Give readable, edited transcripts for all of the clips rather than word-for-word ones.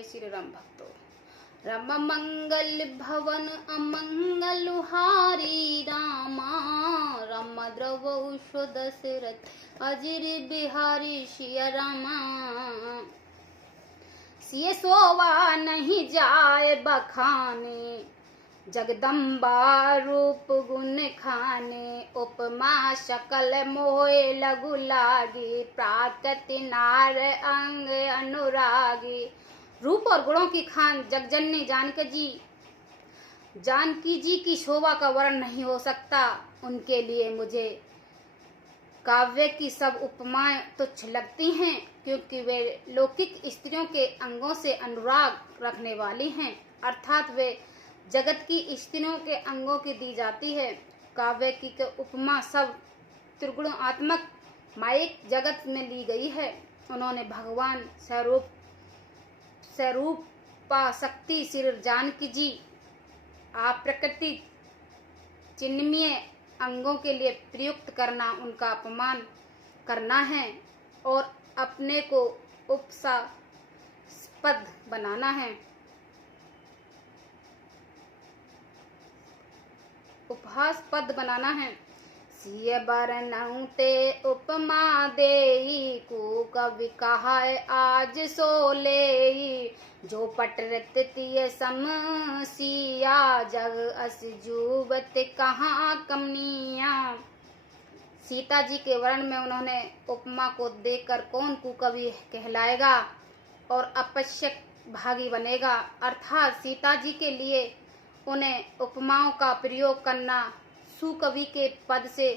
जय श्री राम भक्तों। रम मंगल भवन अमंगल हारी रामा, रम द्रवौषो दशरथ अजिर बिहारी सिया रामा। सिय सोवा नहीं जाए बखाने, जगदम्बा रूप गुण खाने। उपमा शकल मोहे लघु लागी, प्राकृति नार अंग अनुरागी। रूप और गुणों की खान जगजननी जानकी जी की शोभा का वर्णन नहीं हो सकता। उनके लिए मुझे काव्य की सब उपमाएं तुच्छ लगती हैं, क्योंकि वे लौकिक स्त्रियों के अंगों से अनुराग रखने वाली हैं, अर्थात वे जगत की स्त्रियों के अंगों की दी जाती है। काव्य की उपमा सब त्रिगुणात्मक मायिक जगत में ली गई है। उन्होंने भगवान स्वरूपा शक्ति श्री जानकी जी आप प्रकृति चिन्मय अंगों के लिए प्रयुक्त करना उनका अपमान करना है और अपने को उपहासास्पद बनाना है। सिय बरनउं ते उपमा देई, को कवि कहाय आज सो लेई। जो पटरत तिय सम सिया, जग अस जुबत कहाँ कमनिया। सीता जी के वर्णन में उन्होंने उपमा को देखकर कौन कुकवि कहलाएगा और अपश्यक भागी बनेगा। अर्थात सीता जी के लिए उन्हें उपमाओं का प्रयोग करना सुकवि के पद से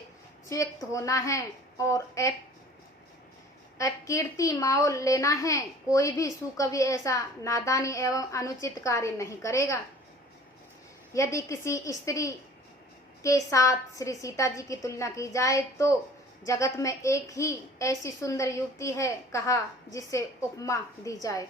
सुयुक्त होना है और अपकीर्ति माओल लेना है। कोई भी सुकवि ऐसा नादानी एवं अनुचित कार्य नहीं करेगा। यदि किसी स्त्री के साथ श्री सीता जी की तुलना की जाए तो जगत में एक ही ऐसी सुंदर युवती है कहा जिससे उपमा दी जाए।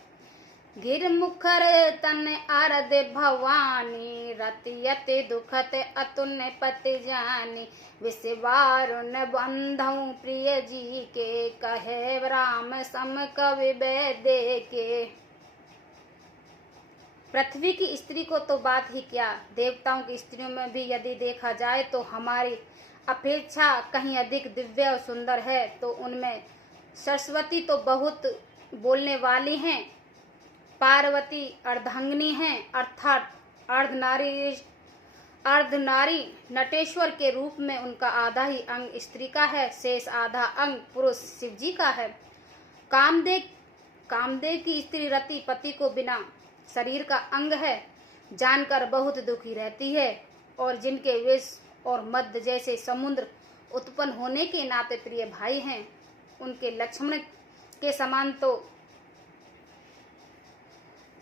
गिर मुखर तन आरद भवानी, रतियति दुखत अतुन पति जानी। विषवारुण बंधु प्रिय जी के, कहे राम सम कवि वैद्य के। पृथ्वी की स्त्री को तो बात ही क्या, देवताओं की स्त्रियों में भी यदि देखा जाए तो हमारी अपेक्षा कहीं अधिक दिव्य और सुंदर है। तो उनमें सरस्वती तो बहुत बोलने वाली हैं, पार्वती अर्धांगिनी हैं, अर्थात अर्धनारी नटेश्वर के रूप में उनका आधा ही अंग स्त्री का है, शेष आधा अंग पुरुष शिव जी का है। कामदेव की स्त्री रति पति को बिना शरीर का अंग है जानकर बहुत दुखी रहती है, और जिनके विष और मध्य जैसे समुद्र उत्पन्न होने के नाते प्रिय भाई हैं, उनके लक्ष्मण के समान तो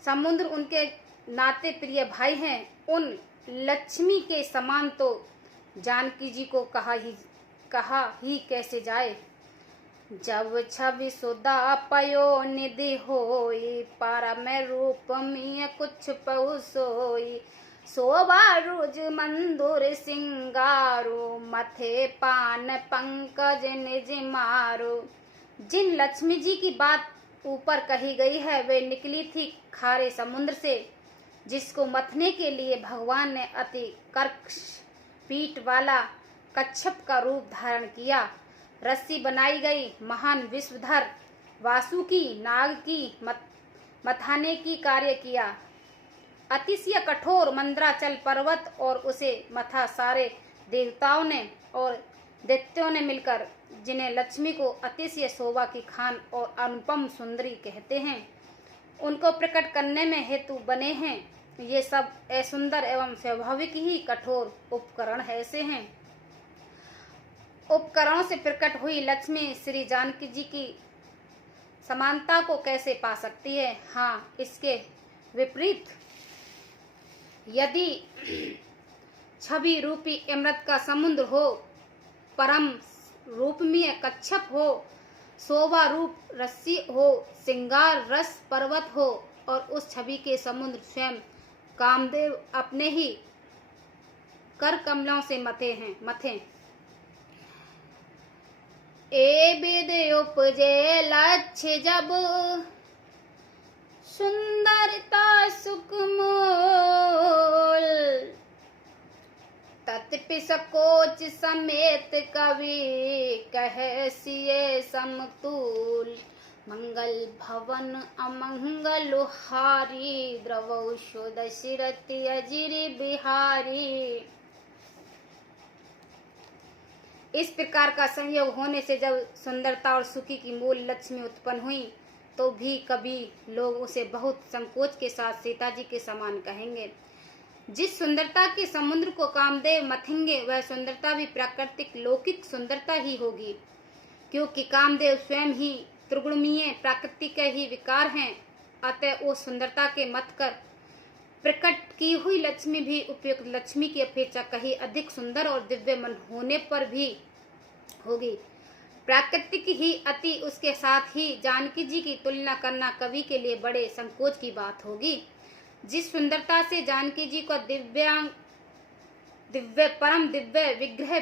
समुद्र उनके नाते प्रिय भाई हैं, उन लक्ष्मी के समान तो जानकी जी को कहा ही कैसे जाए। जब छवि सुधा पयो निधि होई, परम रूप मिय कुछ पहु सोई। शोभा रुज मंदुर सिंगारो, मथे पान पंकज निज मारो। जिन लक्ष्मी जी की बात ऊपर कही गई है वे निकली थी खारे समुद्र से, जिसको मथने के लिए भगवान ने अति कर्कश पीठ वाला कच्छप का रूप धारण किया। रस्सी बनाई गई महान विश्वधर वासुकी नाग की मथाने की कार्य किया। अतिशय कठोर मंद्राचल पर्वत और उसे मथा सारे देवताओं ने और दैत्यों ने मिलकर, जिन्हें लक्ष्मी को अतिशय शोभा की खान और अनुपम सुंदरी कहते हैं, उनको प्रकट करने में हेतु बने हैं। ये सब असुंदर एवं स्वाभाविक ही कठोर उपकरण ऐसे हैं। उपकरणों से प्रकट हुई लक्ष्मी श्री जानकी जी की समानता को कैसे पा सकती है। हाँ, इसके विपरीत यदि छवि रूपी अमृत का समुद्र हो, परम रूपमीय कच्छप हो, शोभा रूप रस्सी हो, सिंगार रस पर्वत हो और उस छवि के समुद्र स्वयं कामदेव अपने ही कर कमलों से मथे। ए विद उपजे लक्ष्य जब, सुंदर सुख मूल, तत्पि सकोच समेत कवि कह सिए समतूल। मंगल भवन अमंगल हारी, द्रवौषो दशरथ अजिर बिहारी। इस प्रकार का संयोग होने से जब सुंदरता और सुखी की मूल लक्ष्मी उत्पन्न हुई तो भी कभी लोग उसे बहुत संकोच के साथ सीता जी के समान कहेंगे। जिस सुंदरता के समुद्र को कामदेव मथेंगे वह सुंदरता भी प्राकृतिक लौकिक सुंदरता ही होगी, क्योंकि कामदेव स्वयं ही त्रिगुणमय प्रकृति के ही विकार हैं। अतः उस सुंदरता के मत कर प्रकट की हुई लक्ष्मी भी उपयुक्त लक्ष्मी की अपेक्षा कहीं अधिक सुंदर और दिव्य मन होने पर भी होगी। प्राकृतिक ही अति उसके साथ ही जानकी जी की तुलना करना कवि के लिए बड़े संकोच की बात होगी। जिस सुंदरता से जानकी जी को दिव्य परम दिव्य विग्रह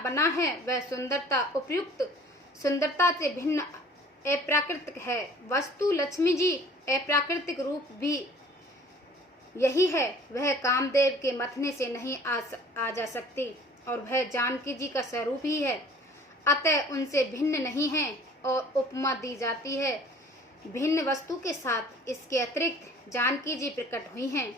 बना है वह सुंदरता उपयुक्त सुंदरता से भिन्न अप्राकृतिक है। वस्तु लक्ष्मी जी अप्राकृतिक रूप भी यही है, वह कामदेव के मथने से नहीं आ जा सकती और वह जानकी जी का स्वरूप ही है, अतः उनसे भिन्न नहीं है और उपमा दी जाती है भिन्न वस्तु के साथ। इसके अतिरिक्त जानकी जी प्रकट हुई हैं।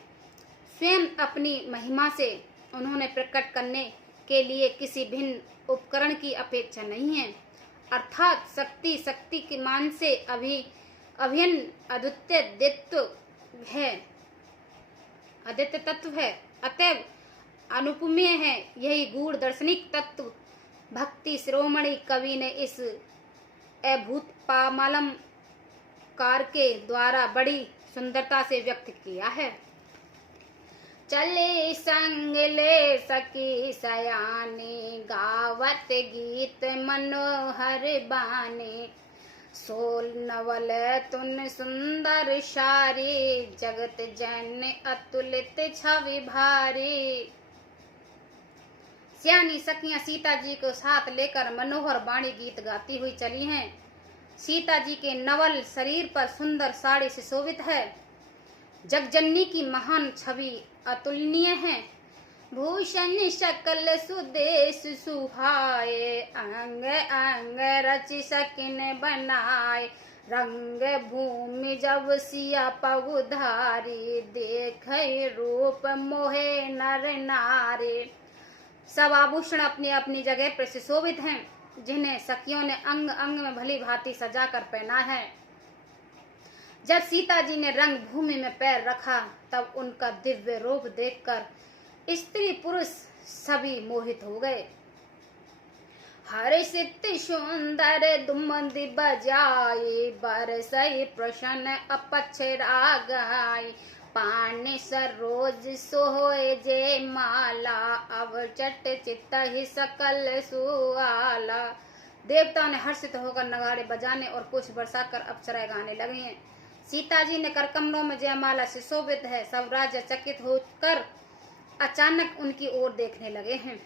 स्वयं अपनी महिमा से उन्होंने प्रकट करने के लिए किसी भिन्न उपकरण की अपेक्षा नहीं है, अर्थात शक्ति के मान से अभिन्न अद्वितीय तत्व है, अतएव अनुपमेय है। यही गूढ़ दार्शनिक तत्व भक्ति शिरोमणि कवि ने इस अभूतपामलम कार के द्वारा बड़ी सुंदरता से व्यक्त किया है। चले संग ले सकी सयानी, गावत गीत मनोहर बानी। सोल नवल तुन सुंदर शारी, जगत जन अतुलित छवि भारी। सियानी सखियां सीता जी को साथ लेकर मनोहर वाणी गीत गाती हुई चली हैं। सीता जी के नवल शरीर पर सुंदर साड़ी से शोभित है। जगजननी की महान छवि अतुलनीय है। भूषण सकल सुदेश सुहाए, अंग अंग रच सकिन बनाए। रंग भूमि जब सिया पगुधारी, देख रूप मोहे नर नारी। सब आभूषण अपनी अपनी जगह पर सुशोभित हैं, जिन्हें सखियों ने अंग अंग में भली भांति सजा कर पहना है। जब सीता जी ने रंग भूमि में पैर रखा तब उनका दिव्य रूप देखकर स्त्री पुरुष सभी मोहित हो गए। हर्षित सुंदर दुमंदी बजाई, बरसई प्रसन्न अपक्ष रागाई। पानी सरोज सोहे जे माला, अवचट चित्त ही सकल सुआला। देवताओं ने हर्षित होकर नगाड़े बजाने और कुछ बरसाकर अप्सराएं गाने लगे हैं। सीता जी ने करकमलों में जयमाला से शोभित है। सब राजा चकित होकर अचानक उनकी ओर देखने लगे हैं।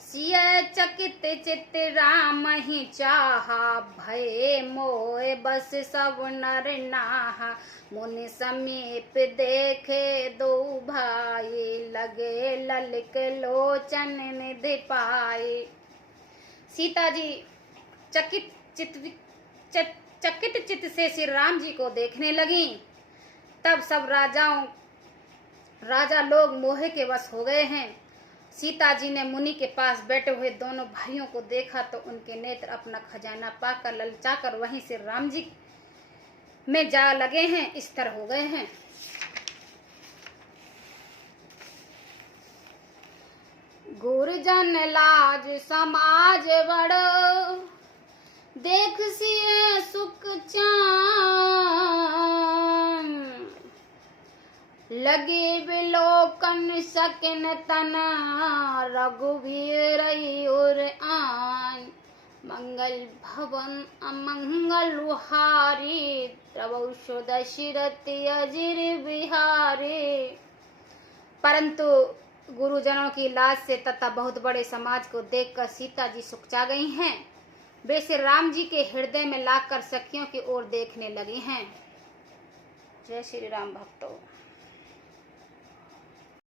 सिया चकित चित्त राम ही चाहा, भय मोह बस सब नर नाहा। मुनि समीप देखे दो भाई, लगे ललिक लोचन निधि पाए। सीता जी चकित चित्त से श्री राम जी को देखने लगी। तब सब राजा लोग मोह के वश हो गए हैं। सीता जी ने मुनि के पास बैठे हुए दोनों भाइयों को देखा तो उनके नेत्र अपना खजाना पाकर ललचाकर वहीं से राम जी में जा लगे हैं, स्थिर हो गए हैं। गुरजन लाज समाज बड़ो, देख सिए सुख चान। लगे विलोकन सकिन तना, रघुवीर और आन। मंगल भवन अमंगल हारी, द्रवौषो दशरथ अजिर बिहारी। परंतु गुरुजनों की लाज से तथा बहुत बड़े समाज को देखकर सीता जी सुकचा गई हैं। वे श्री राम जी के हृदय में लाकर सखियों की ओर देखने लगी हैं। जय श्री राम भक्तों।